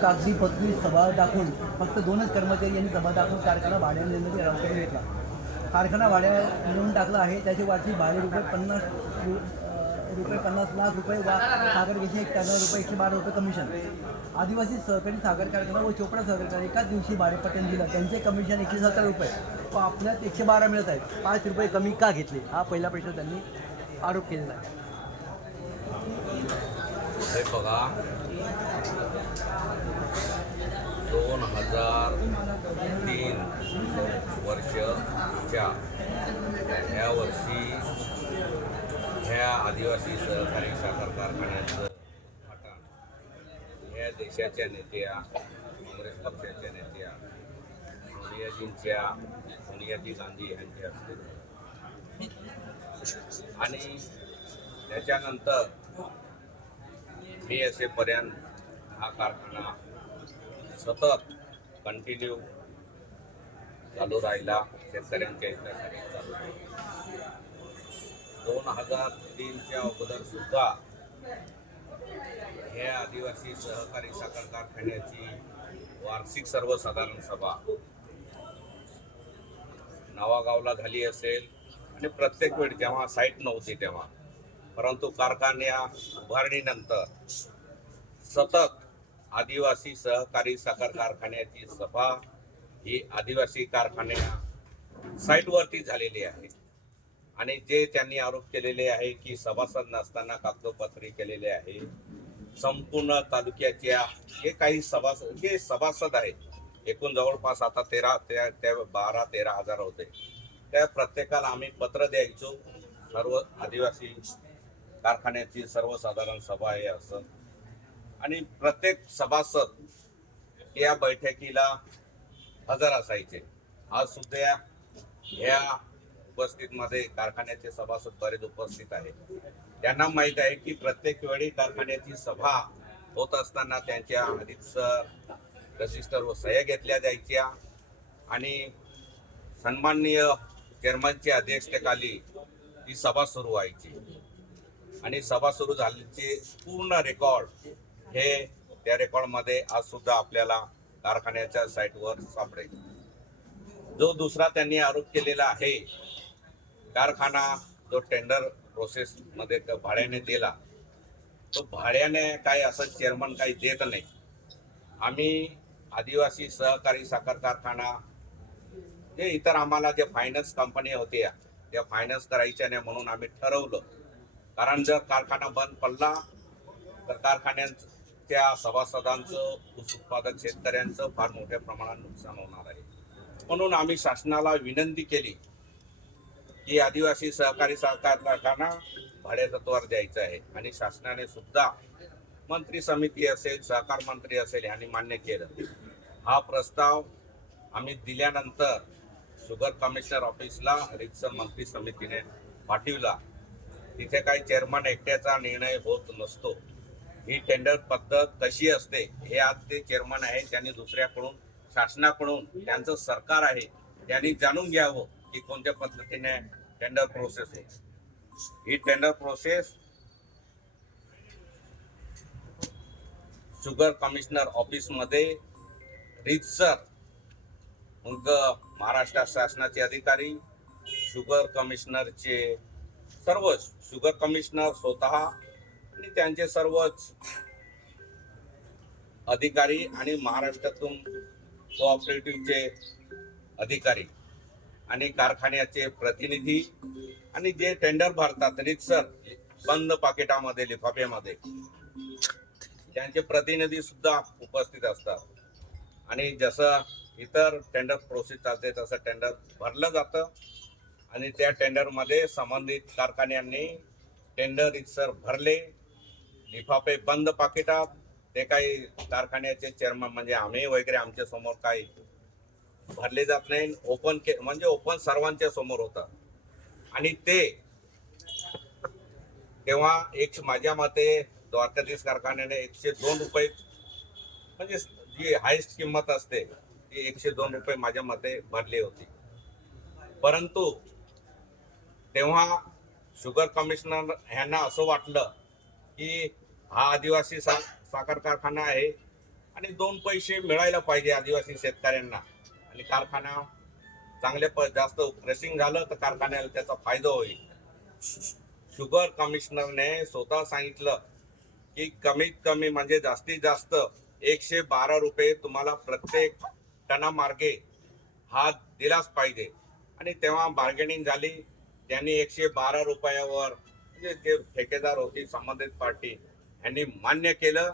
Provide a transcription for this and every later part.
कागदी पत्री सभा दाखवून फक्त दोनच कर्मचारी यांनी सभा दाखवून कारखाना भाड्याने देण्याचा राव करून घेतला. कारखाना भाड्या मिळून टाकला आहे त्याची वार्षिक भाडे रुपये पन्नास रुपये पन्नास लाख रुपये वा साखर घेतली एक हजार रुपये एकशे बारा रुपये कमिशन आदिवासी सहकारी साखर कारखाना व चोपडा सहकारी कारखाना एकाच दिवशी भाडेपट्ट्याने दिलं. त्यांचे कमिशन एकशे सत्तर रुपये. व आपल्यात एकशे बारा मिळत आहेत. पाच रुपये कमी का घेतले? हा पहिला प्रश्न त्यांनी आरोप केलेला आहे. बघा. दोन हजार तीन वर्षच्या ह्या वर्षी ह्या आदिवासी सहकारी साखर कारखान्याचं हटाण ह्या देशाच्या नेत्या काँग्रेस पक्षाच्या नेत्या सोनियाजींच्या सोनियाजी गांधी यांच्या हस्ते. आणि त्याच्यानंतर मी असेपर्यंत हा कारखाना सतत कंटिन्यू चालू राहिला शेतकऱ्यांच्या हितासाठी चालू राहिला. दोन हजार तीनच्या अगोदर सुद्धा हे आदिवासी सहकारी साखर कारखान्याची वार्षिक सर्वसाधारण सभा नावागावला झाली असेल. आणि प्रत्येक वेळी जेव्हा साईट नव्हती तेव्हा. परंतु कारखान्या उभारणीनंतर सतत आदिवासी सहकारी साखर कारखान्याची सभा ही आदिवासी कारखान्या साईटवरती झालेली आहे. आणि जे त्यांनी आरोप केलेले आहे की सभासद नसताना कागदोपत्री केलेले आहे संपूर्ण तालुक्याच्या जे काही सभासद जे सभासद आहेत एकूण जवळपास आता तेरा त्या त्या बारा तेरा हजार होते. त्या प्रत्येकाला आम्ही पत्र द्यायचो. सर्व आदिवासी कारखान्याची सर्वसाधारण सभा आहे असं. आणि प्रत्येक सभासद या बैठकीला हजर असायचे. आज सुद्धा ह्या उपस्थितमध्ये कारखान्याचे सभासद बरेच उपस्थित आहेत. त्यांना माहीत आहे की प्रत्येक वेळी कारखान्याची सभा होत असताना त्यांच्या हरितसर रजिस्टरवर सह्या घेतल्या जायच्या आणि सन्माननीय चेअरमनच्या अध्यक्षतेखाली ही सभा सुरू व्हायची. आणि सभा सुरू झाल्याचे पूर्ण रेकॉर्ड हे त्या रेकॉर्डमध्ये आज सुद्धा आपल्याला कारखान्याच्या साईटवर सापडेल. जो दुसरा त्यांनी आरोप केलेला आहे कारखाना जो टेंडर प्रोसेस मध्ये भाड्याने दिला तो भाड्याने काही असं चेअरमन काही देत नाही. आम्ही आदिवासी सहकारी साखर कारखाना जे इतर आम्हाला जे फायनान्स कंपनी होत्या त्या फायनान्स करायच्या नाही म्हणून आम्ही ठरवलं. कारण जर कारखाना बंद पडला तर त्या सभासदांचं ऊस उत्पादक शेतकऱ्यांचं फार मोठ्या प्रमाणात नुकसान होणार आहे. म्हणून आम्ही शासनाला विनंती केली की आदिवासी सहकारी सहकार कारखाना भाडेतत्वावर आहे. आणि शासनाने सुद्धा मंत्री समिती असेल सहकार मंत्री असेल यांनी मान्य केलं. हा प्रस्ताव आम्ही दिल्यानंतर शुगर कमिशनर ऑफिसला रितसर मंत्री समितीने पाठविला. तिथे काही चेअरमन एकट्याचा निर्णय होत नसतो. ही टेंडर पद्धत कशी असते हे आज ते चेअरमन आहे त्यांनी दुसऱ्याकडून शासनाकडून त्यांचं सरकार आहे त्यांनी जाणून घ्यावं की कोणत्या पद्धतीने टेंडर प्रोसेस होते ही टेंडर प्रोसेस शुगर कमिशनर ऑफिसमध्ये रितसर मग महाराष्ट्र शासनाचे अधिकारी शुगर कमिशनरचे सर्व शुगर कमिशनर स्वतः आणि त्यांचे सर्वच अधिकारी आणि महाराष्ट्रातून कोऑपरेटिव्हचे अधिकारी आणि कारखान्याचे प्रतिनिधी आणि जे टेंडर भरतात रितसर बंद पाकिटामध्ये लिफाफ्यामध्ये त्यांचे प्रतिनिधी सुद्धा उपस्थित असतात. आणि जसं इतर टेंडर प्रोसेस चालते तसं टेंडर भरलं जातं. आणि त्या टेंडरमध्ये संबंधित कारखान्यांनी टेंडर इतसर भरले. लिफाफे बंद पाकिटात. ते काही कारखान्याचे चेअरमन म्हणजे आम्ही वगैरे आमच्यासमोर काही भरले जात नाही. ओपन के म्हणजे ओपन सर्वांच्या समोर होतं. आणि ते तेव्हा एक माझ्या मते द्वारकाधीश कारखान्याने एकशे दोन रुपये म्हणजे जी हायस्ट किंमत असते ती एकशे दोन रुपये माझ्या मते भरली होती. परंतु तेव्हा शुगर कमिशनर ह्यांना असं वाटलं की हा आदिवासी सा साखर कारखाना आहे. आणि दोन पैसे मिळायला पाहिजे आदिवासी शेतकऱ्यांना. आणि कारखाना चांगल्या प जास्त क्रशिंग झालं तर कारखान्याला त्याचा फायदा होईल. शुगर कमिशनरने स्वतः सांगितलं की कमीत कमी म्हणजे जास्तीत जास्त एकशे बारा रुपये तुम्हाला प्रत्येक टनामार्गे हा दिलाच पाहिजे. आणि तेव्हा बार्गेनिंग झाली. त्यांनी एकशे बारा रुपयावर म्हणजे जे ठेकेदार होती संबंधित पार्टी यांनी मान्य केलं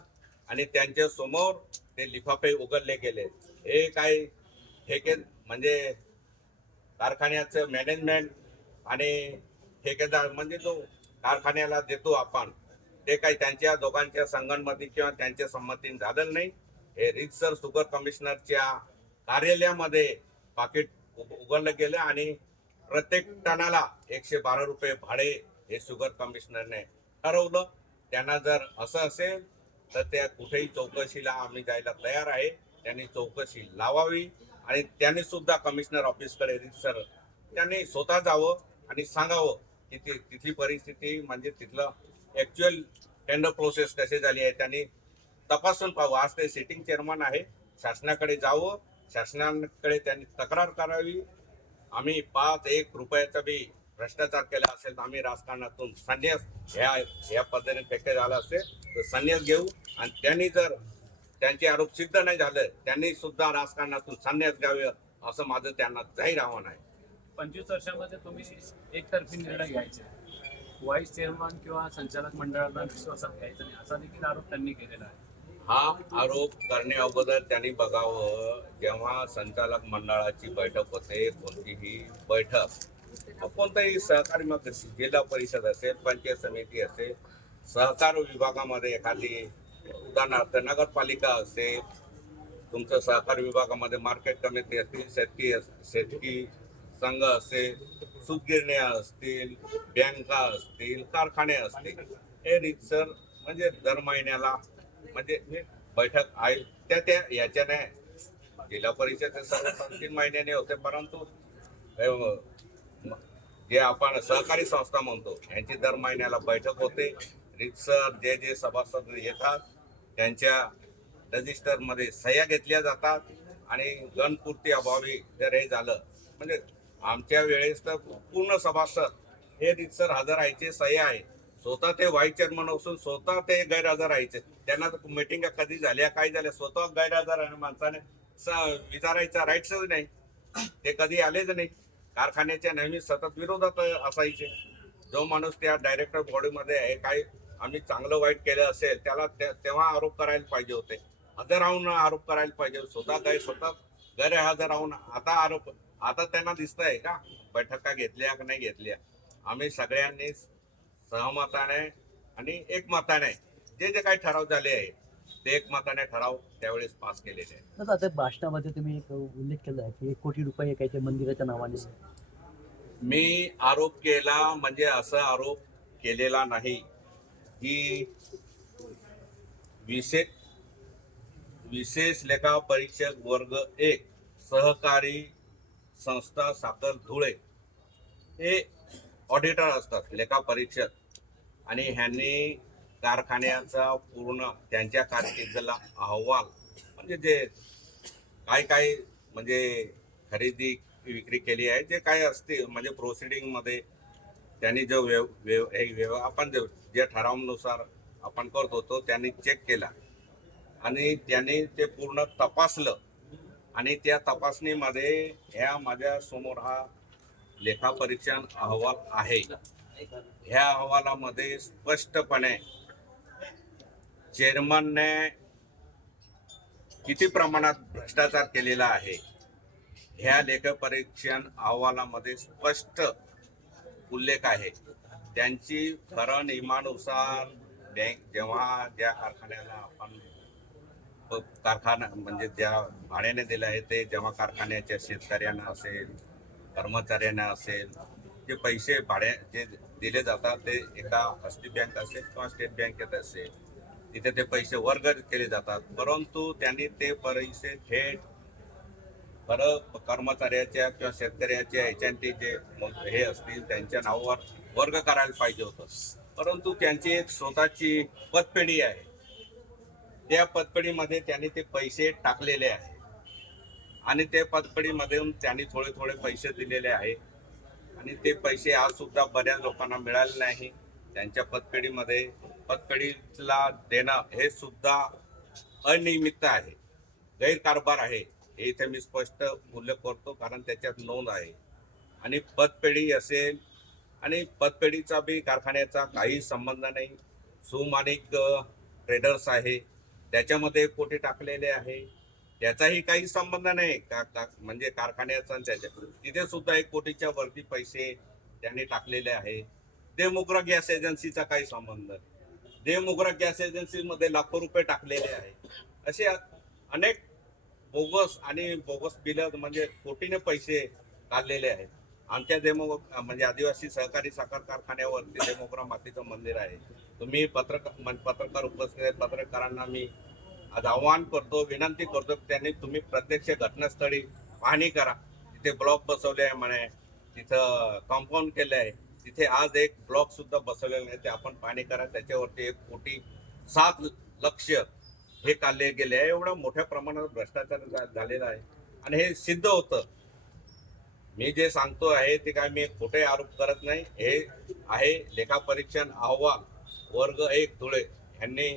आणि त्यांच्यासमोर ते लिफाफे उघडले गेले. हे काय ठेके म्हणजे कारखान्याचं मॅनेजमेंट आणि ठेकेदार म्हणजे जो कारखान्याला देतो आपण. ते काही त्यांच्या दोघांच्या संघांमध्ये किंवा त्यांच्या संमतीने झालेलं नाही. हे रितसर सुगर कमिशनरच्या कार्यालयामध्ये पाकिट उघडलं गेलं आणि प्रत्येक टनाला एकशे बारा रुपये भाडे हे शुगर कमिशनरने ठरवलं. त्यांना जर असं असेल तर त्या कुठेही चौकशीला आम्ही जायला तयार आहे. त्यांनी चौकशी लावावी आणि त्यांनी सुद्धा कमिशनर ऑफिसकडे सर त्यांनी स्वतः जावं आणि सांगावं की ती तिथली परिस्थिती म्हणजे तिथलं ॲक्च्युअल टेंडर प्रोसेस कशी झाली आहे त्यांनी तपासून पाहावं आज ते सिटिंग चेअरमन आहे. शासनाकडे जावं. शासनाकडे त्यांनी तक्रार करावी. आम्ही पाच एक रुपयाचा बी भ्रष्टाचार केला असेल तर आम्ही राजकारणातून संन्यास ह्या ह्या पद्धतीने टक्के झाला असेल तर संन्यास घेऊ. आणि त्यांनी जर त्यांचे आरोप सिद्ध नाही झाले त्यांनी सुद्धा राजकारणातून संन्यास घ्यावे असं माझं त्यांना जाहीर आव्हान आहे. पंचवीस वर्षामध्ये तुम्ही एकतर्फी निर्णय घ्यायचे. व्हाईस चेअरमन किंवा संचालक मंडळाला विश्वासात घ्यायचा नाही असा देखील आरोप त्यांनी केलेला आहे. हा आरोप करणे अगोदर त्यांनी बघावं जेव्हा संचालक मंडळाची बैठक होते कोणतीही बैठक मग कोणताही सहकारी मग जिल्हा परिषद असेल पंचायत समिती असेल सहकार विभागामध्ये एखादी उदाहरणार्थ नगरपालिका असेल तुमचं सहकार विभागामध्ये मार्केट कमिटी असतील शेतकी शेतकी संघ असेल सुतगिरण्या असतील बँका असतील कारखाने असतील हे रितसर म्हणजे दर महिन्याला म्हणजे बैठक आहे. त्या त्या याच्याने जिल्हा परिषद सर्व तीन महिन्याने होते परंतु जे आपण सहकारी संस्था म्हणतो यांची दर महिन्याला बैठक होते. रितसर जे जे सभासद येतात त्यांच्या रजिस्टरमध्ये सह्या घेतल्या जातात आणि गणपूर्ती अभावी जर हे झालं म्हणजे आमच्या वेळेस तर पूर्ण सभासद हे रितसर हजर राहायचे सह्या आहे. स्वतः ते व्हाईस चेअरमन असून स्वतः ते गैरहजर राहायचे. त्यांना मिटिंग कधी झाल्या काय झाल्या स्वतः गैरहजर आणि माणसाने. स- विचारायचा राईट्सच नाही. ते कधी आलेच नाही. कारखान्याच्या नेहमी सतत विरोधात असायचे. जो माणूस त्या डायरेक्टर बॉडीमध्ये आहे काही आम्ही चांगलं वाईट केलं असेल त्याला ते- तेव्हा आरोप करायला पाहिजे होते. हजर राहून आरोप करायला पाहिजे स्वतः गैर स्वतः गैरहजर राहून आता आरोप आता त्यांना दिसतंय का? बैठका घेतल्या का नाही घेतल्या? आम्ही सगळ्यांनी सहमताने आणि एकमताने जे जे काही ठराव झाले आहे ते एकमताने ठराव त्यावेळेस पास केलेले आहे तसं आता भाषणामध्ये तुम्ही एक उल्लेख केला आहे की एक कोटी रुपये एकाच्या मंदिराच्या नावाने. मी आरोप केला म्हणजे असा आरोप केलेला नाही की विशेष विशेष लेखा परीक्षक वर्ग एक सहकारी संस्था साखर धुळे हे ऑडिटर असतात लेखा परीक्षक आणि ह्यांनी कारखान्याचा पूर्ण त्यांच्या कारकिर्दीला अहवाल म्हणजे जे काय काय म्हणजे खरेदी विक्री केली आहे जे काय असते म्हणजे प्रोसिडिंगमध्ये त्यांनी जो व्यव व्यव आपण जे जे ठरावानुसार आपण करतो तो त्यांनी चेक केला. आणि त्यांनी ते पूर्ण तपासलं. आणि त्या तपासणीमध्ये ह्या माझ्यासमोर हा लेखापरीक्षण अहवाल आहे. ह्या अहवालामध्ये स्पष्टपणे चेअरमनने किती प्रमाणात भ्रष्टाचार केलेला आहे? ह्या लेखपरीक्षण अहवालामध्ये स्पष्ट उल्लेख आहे. त्यांची भरण नियमानुसार बँक जेव्हा ज्या कारखान्याला आपण कारखाना म्हणजे ज्या भाड्याने दिलं आहे ते जेव्हा कारखान्याच्या शेतकऱ्यांना असेल कर्मचाऱ्यांना असेल जे पैसे भाड्या जे दिले जातात ते एका हस्ती बँक असेल किंवा स्टेट बँकेत असेल तिथे ते पैसे वर्ग केले जातात. परंतु त्यांनी ते पैसे थेट खरं कर्मचाऱ्याच्या किंवा शेतकऱ्याच्या ह्याच्यासाठी जे हे असतील त्यांच्या नावावर वर्ग करायला पाहिजे होतं. परंतु त्यांची एक स्वतःची पतपेढी आहे. त्या पतपेढीमध्ये त्यांनी ते पैसे टाकलेले आहे. आणि ते पतपेढीमध्ये त्यांनी थोडे थोडे पैसे दिलेले आहे आणि ते पैसे आज सुद्धा बऱ्याच लोकांना मिळाले नाही. त्यांच्या पतपेढीमध्ये पतपेढीला देणं हे सुद्धा अनियमित आहे. गैरकारभार आहे. हे इथे मी स्पष्ट उल्लेख करतो कारण त्याच्यात नोंद आहे. आणि पतपेढी असेल आणि पतपेढीचा बी कारखान्याचा काही संबंध नाही. सुमानिक ट्रेडर्स आहे. त्याच्यामध्ये कोटी टाकलेले आहे. त्याचाही काही संबंध नाही. का का- म्हणजे कारखान्याचा त्याच्या तिथे सुद्धा एक कोटीच्या वरती पैसे त्यांनी टाकलेले आहे. देवमुग्रा गॅस एजन्सीचा काही संबंध नाही. देवमुग्रा गॅस एजन्सीमध्ये लाखो रुपये टाकलेले आहे. असे अनेक बोगस आणि बोगस बिलं म्हणजे कोटीने पैसे काढलेले आहेत. आमच्या डेमो म्हणजे आदिवासी सहकारी साखर कारखान्यावरती डेमोग्रा मातीचं मंदिर आहे. तुम्ही पत्रकार म्हणजे पत्रकार उपस्थित आहेत. पत्रकारांना मी आज आव्हान करतो विनंती करतो त्यांनी तुम्ही प्रत्यक्ष घटनास्थळी पाहणी करा. तिथे ब्लॉक बसवले आहे म्हणे. तिथं कंपाऊंड केलं आहे. तिथे आज एक ब्लॉक सुद्धा बसवलेला नाही ते आपण पाहणी करा. त्याच्यावरती एक कोटी सात लक्ष हे काढले गेले आहे. एवढा मोठ्या प्रमाणात भ्रष्टाचार झालेला आहे. आणि हे सिद्ध होतं. मी जे सांगतो आहे ते काय मी खोटे आरोप करत नाही. हे आहे लेखापरीक्षण अहवाल वर्ग एक धुळे. यांनी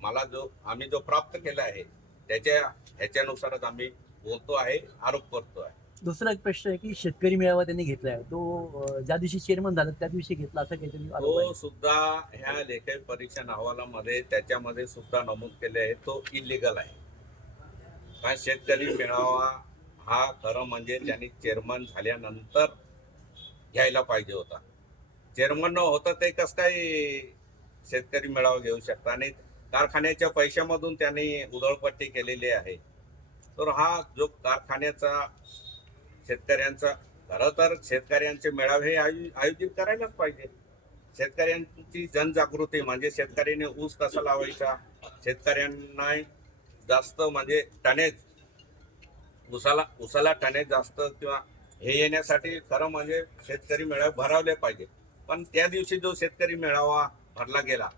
मला जो आम्ही जो प्राप्त केला आहे त्याच्या ह्याच्यानुसारच आम्ही बोलतो आहे आरोप करतो आहे. दुसरा एक प्रश्न आहे की शेतकरी मेळावा त्यांनी घेतला आहे. तो ज्या दिवशी चेअरमन झाला त्या दिवशी घेतला असं काहीतरी. तो सुद्धा ह्या लेखी परीक्षण अहवालामध्ये त्याच्यामध्ये सुद्धा नमूद केले आहे. तो इलिगल आहे. कारण शेतकरी मेळावा हा खरं म्हणजे त्यांनी चेअरमन झाल्यानंतर घ्यायला पाहिजे होता. चेअरमन न होता ते कसं काय शेतकरी मेळावा घेऊ शकता आणि कारखान्याच्या पैशामधून त्यांनी उधळपट्टी केलेली आहे. तर हा जो कारखान्याचा शेतकऱ्यांचा खरं तर शेतकऱ्यांचे मेळावे हे आयोजित करायलाच पाहिजे. शेतकऱ्यांची जनजागृती म्हणजे शेतकऱ्याने ऊस कसा लावायचा शेतकऱ्यांना जास्त म्हणजे टनेज उसाला ऊसाला टनेज जास्त किंवा हे येण्यासाठी खरं म्हणजे शेतकरी मेळावे भरावले पाहिजे. पण त्या दिवशी जो शेतकरी मेळावा भरला गेला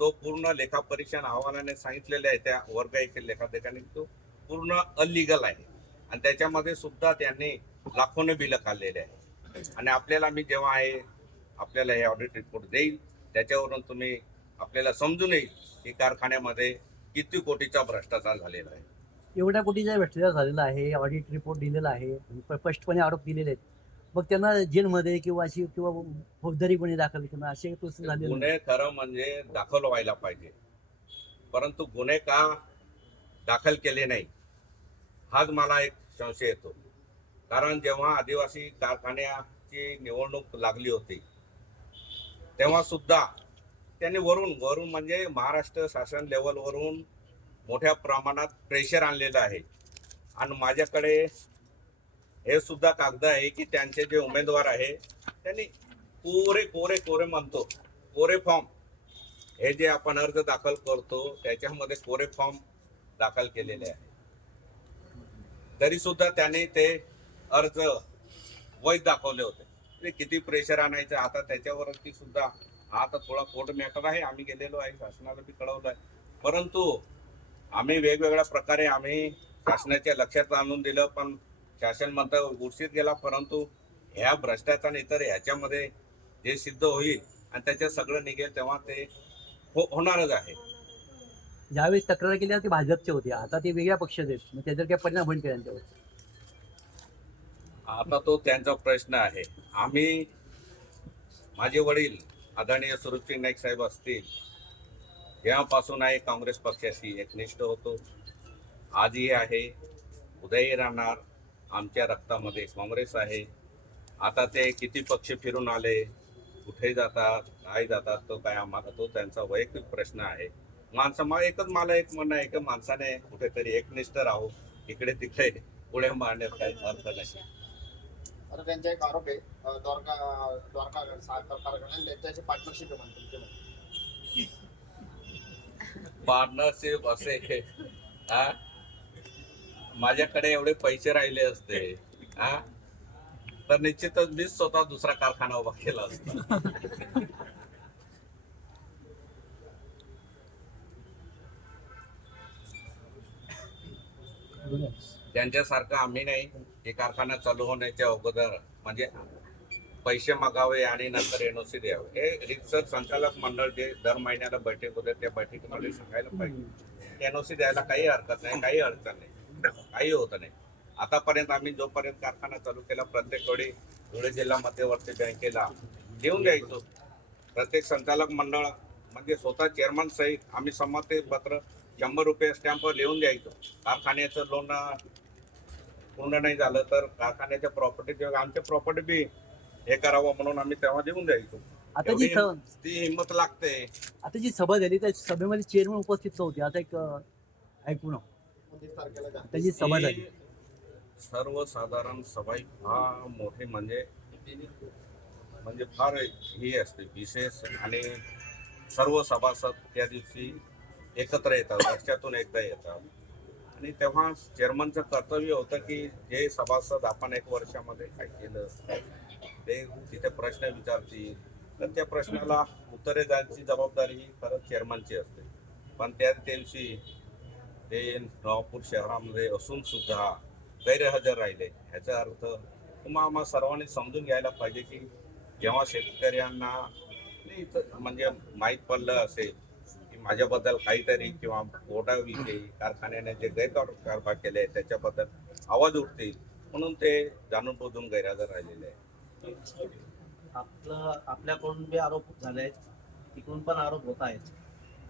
तो पूर्ण लेखापरीक्षण अहवालाने सांगितलेले आहे. त्या वर्ग एक लेखाधिकाऱ्यांनी तो पूर्ण अलिगल आहे. आणि त्याच्यामध्ये सुद्धा त्यांनी लाखोने बिलं काढलेले आहे आणि आपल्याला मी जेव्हा आहे आपल्याला हे ऑडिट रिपोर्ट देईल त्याच्यावरून तुम्ही आपल्याला समजून येईल की कारखान्यामध्ये किती कोटीचा भ्रष्टाचार झालेला आहे. एवढ्या कोटीचा भ्रष्टाचार झालेला आहे ऑडिट रिपोर्ट दिलेला आहे स्पष्टपणे आरोप दिलेले आहेत. मग त्यांना जेलमध्ये किंवा अशी किंवा फौजदारी गुन्हे दाखल करणं असे. गुन्हे खरं म्हणजे दाखल व्हायला पाहिजे. परंतु गुन्हे का दाखल केले नाही हाच मला एक संशय येतो. कारण जेव्हा आदिवासी कारखान्याची निवडणूक लागली होती तेव्हा सुद्धा त्यांनी वरून वरून म्हणजे महाराष्ट्र शासन लेवलवरून मोठ्या प्रमाणात प्रेशर आणलेलं आहे. आणि माझ्याकडे हे सुद्धा कागद आहे की त्यांचे जे उमेदवार आहे त्यांनी कोरे कोरे कोरे म्हणतो. कोरे फॉर्म. हे जे आपण अर्ज दाखल करतो त्याच्यामध्ये कोरे फॉर्म दाखल केलेले आहे. तरी सुद्धा त्याने ते अर्ज वैध दाखवले होते. किती प्रेशर आणायचं? आता त्याच्यावरती सुद्धा आता थोडा कोर्ट मॅटर आहे. आम्ही गेलेलो आहे. शासनाला बी कळवलं आहे. परंतु आम्ही वेगवेगळ्या प्रकारे आम्ही शासनाच्या लक्षात आणून दिलं पण शासन म्हणतं उशीर गेला. परंतु ह्या भ्रष्टाचार इतर ह्याच्यामध्ये जे सिद्ध होईल आणि त्याच्यात सगळं निघेल तेव्हा ते हो होणारच आहे. ज्यावेळेस तक्रार केली ते भाजपचे होते. आता ते वेगळ्या पक्षाचे आहेत. मग त्याच्यावर काय परिणाम होईल त्यांच्यावर? आता तो त्यांचा प्रश्न आहे. आम्ही माझे वडील आदरणीय सुरुचिंग नाईक साहेब असतील यापासून आहे काँग्रेस पक्षाशी एकनिष्ठ होतो. आजही आहे. उदयही राहणार आमच्या रक्तामध्ये काँग्रेस आहे. आता ते किती पक्ष फिरून आले कुठे जातात काय जातात तो काय आम्हाला तो त्यांचा वैयक्तिक प्रश्न आहे. माणसं मा एकच मला एक म्हणणं आहे की माणसाने कुठेतरी एकनिष्ठ राहू. इकडे तिकडे पुढे मारण्यात काही अर्थ नाही. आता त्यांचा एक आरोप आहे द्वारका द्वारका साखर कारखाना आणि त्यांच्याशी पार्टनरशिप आहे पार्टनरशिप असे. हा? माझ्याकडे एवढे पैसे राहिले असते. हा? तर निश्चितच मीच स्वतः दुसरा कारखाना उभा केला असता. त्यांच्यासारखं आम्ही नाही की कारखाना चालू होण्याच्या अगोदर म्हणजे पैसे मागावे आणि नंतर एनओसी द्यावे. हे रितसर संचालक मंडळ जे दर महिन्याला बैठक होते त्या बैठकीमध्ये सांगायला पाहिजे. एनओसी द्यायला काही हरकत नाही काही अडचण नाही. काही होत नाही. आतापर्यंत आम्ही जोपर्यंत कारखाना चालू केला प्रत्येक वेळी धुळे जिल्हा मध्यवर्ती बँकेला देऊन द्यायचो प्रत्येक संचालक मंडळ म्हणजे स्वतः चेअरमन सहित आम्ही संमती पत्र शंभर रुपये स्टॅम्प लिहून द्यायचो. कारखान्याचं लोन पूर्ण नाही झालं तर कारखान्याच्या प्रॉपर्टी आमच्या प्रॉपर्टी बी हे करावं म्हणून आम्ही तेव्हा देऊन द्यायचो. आता जी एवढी ती हिंमत लागते. आता जी सभा झाली त्या सभेमध्ये चेअरमन उपस्थित नव्हते. आता एक अं, ऐकू ना. जा सभा झाली. ही सर्वसाधारण सभा ही फार मोठी म्हणजे म्हणजे फार ही असते. विशेष आणि सर्व सभासद त्या दिवशी एकत्र येतात वर्षातून एकदा येतात. आणि तेव्हा चेअरमनचं कर्तव्य होतं की जे सभासद आपण एक वर्षामध्ये काय केलं ते तिथे प्रश्न विचारतील. तर त्या प्रश्नाला उत्तरे द्यायची जबाबदारी ही खरंच चेअरमनची असते. पण त्याच दिवशी ते नवापूर शहरामध्ये असून सुद्धा गैरहजर राहिले. ह्याचा अर्थ मग आम्हा सर्वांनी समजून घ्यायला पाहिजे की जेव्हा शेतकऱ्यांना म्हणजे माहीत पडलं असेल माझ्याबद्दल काहीतरी किंवा विषयी कारखान्याने जे गैरकारभार केले त्याच्याबद्दल आवाज उठतील म्हणून ते जाणून बुजून गैरहजर राहिलेले आहे आपलं आपल्याकडून बी आरोप झाले आहेत तिकडून पण आरोप होत आहेत.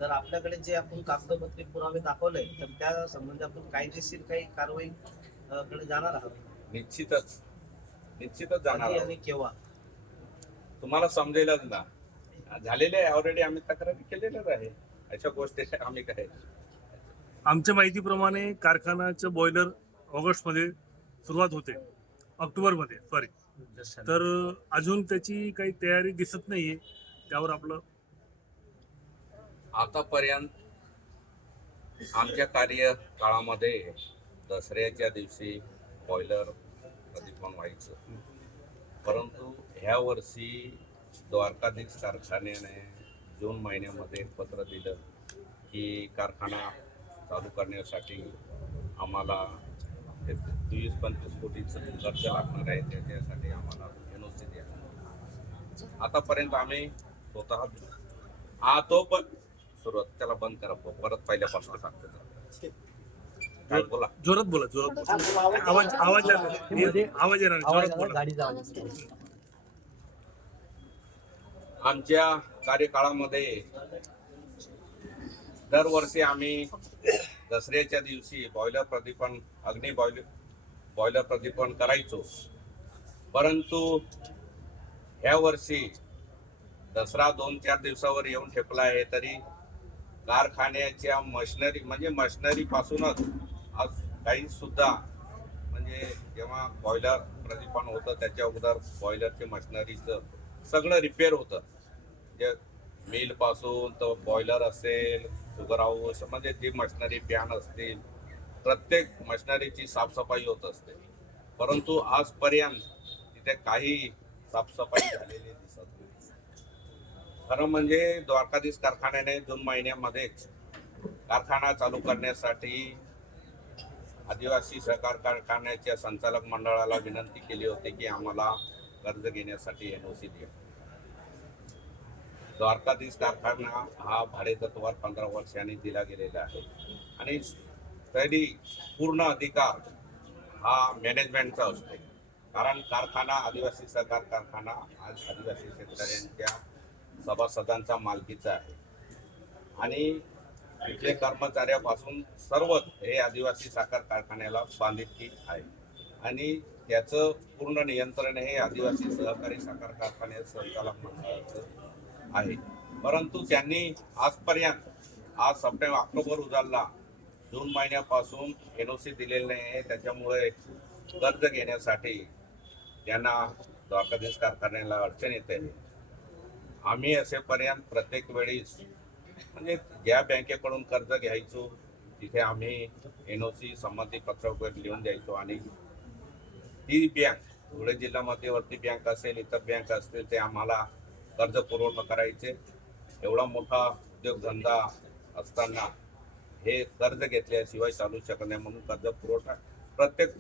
तर आपल्याकडे जे आपण कागदपत्रे पुरावे दाखवले तर त्या संबंधी आपण कायदेशीर काही कारवाई कडे जाणार आहात? निश्चितच. निश्चितच जाणार. आणि केव्हा? तुम्हाला समजेलच ना. झालेले आहे ऑलरेडी आम्ही तक्रारी केलेल्याच आहे अशा गोष्टी आम्ही काय आमच्या माहितीप्रमाणे कारखान्याचं बॉयलर ऑगस्टमध्ये सुरुवात होते. ऑक्टोबरमध्ये सॉरी तर अजून त्याची काही तयारी दिसत नाहीये. त्यावर आपलं आतापर्यंत आमच्या कार्यकाळामध्ये दसऱ्याच्या दिवशी बॉयलर प्रदीपन व्हायचं. परंतु ह्या वर्षी द्वारकाधीश कारखान्याने जून महिन्यामध्ये एक पत्र दिलं की कारखाना चालू करण्यासाठी आम्हाला ते तेवीस पंचवीस कोटीचं खर्च लागणार आहे त्याच्यासाठी आम्हाला एन ओ सी द्या. आतापर्यंत आम्ही स्वतः हा तो पण सुरुवात त्याला बंद करा परत पहिल्यापासून सांगतो. काय बोला? जोरात बोला जोरात बोला. आवाज आवाज आवाज येणार आमच्या कार्यकाळामध्ये दरवर्षी आम्ही दसऱ्याच्या दिवशी बॉयलर प्रदीपन अग्नि बॉयलर बॉयलर प्रदीपन करायचो. परंतु ह्या वर्षी दसरा दोन चार दिवसावर येऊन ठेपला आहे तरी कारखान्याच्या मशिनरी म्हणजे मशिनरी पासूनच आज काही सुद्धा म्हणजे जेव्हा बॉयलर प्रदीपन होतं त्याच्या अगोदर बॉयलरचे मशिनरीचं सगळं रिपेअर होतं. म्हणजे जे मिलपासून तर बॉयलर असेल शुगर हाऊस म्हणजे जी मशनरी पॅन असतील प्रत्येक मशनरीची साफसफाई होत असते. परंतु आजपर्यंत तिथे काही साफसफाई झालेली दिसत नाही. खरं म्हणजे द्वारकाधीश कारखान्याने जून महिन्यामध्येच कारखाना चालू करण्यासाठी आदिवासी सहकार कारखान्याच्या संचालक मंडळाला विनंती केली होती की आम्हाला कर्ज घेण्यासाठी एनओसी द्या द्वारकाधीश कारखाना हा भाडेतत्वावर पंधरा वर्षांनी दिला गेलेला आहे. आणि तरी पूर्ण अधिकार हा मॅनेजमेंटचा असतो. कारण कारखाना आदिवासी सहकार कारखाना आज आदिवासी शेतकऱ्यांच्या सभासदांचा मालकीचा आहे. आणि इथले कर्मचाऱ्यापासून सर्वच हे आदिवासी साखर कारखान्याला बांधिलकी आहे. आणि त्याचं पूर्ण नियंत्रण हे आदिवासी सहकारी साखर कारखान्याचं संचालक मंडळाचं आहे. परंतु त्यांनी आजपर्यंत आज सप्टेंबर ऑक्टोबर उजाडला जून महिन्यापासून एन ओ सी दिलेली नाही आहे. त्याच्यामुळे कर्ज घेण्यासाठी त्यांना द्वारकाधीश कारखान्याला अडचण येते. आम्ही असेपर्यंत प्रत्येक वेळीस म्हणजे ज्या बँकेकडून कर्ज घ्यायचो तिथे आम्ही एन ओ सी संमती पत्र वगैरे लिहून द्यायचो. आणि ती बँक धुळे जिल्हा मध्यवर्ती बँक असेल इतर बँक असतील ते आम्हाला कर्ज पुरवठा करायचे. एवढा मोठा उद्योगधंदा असताना हे कर्ज घेतल्याशिवाय चालू शकत नाही. म्हणून कर्ज पुरवठा प्रत्येक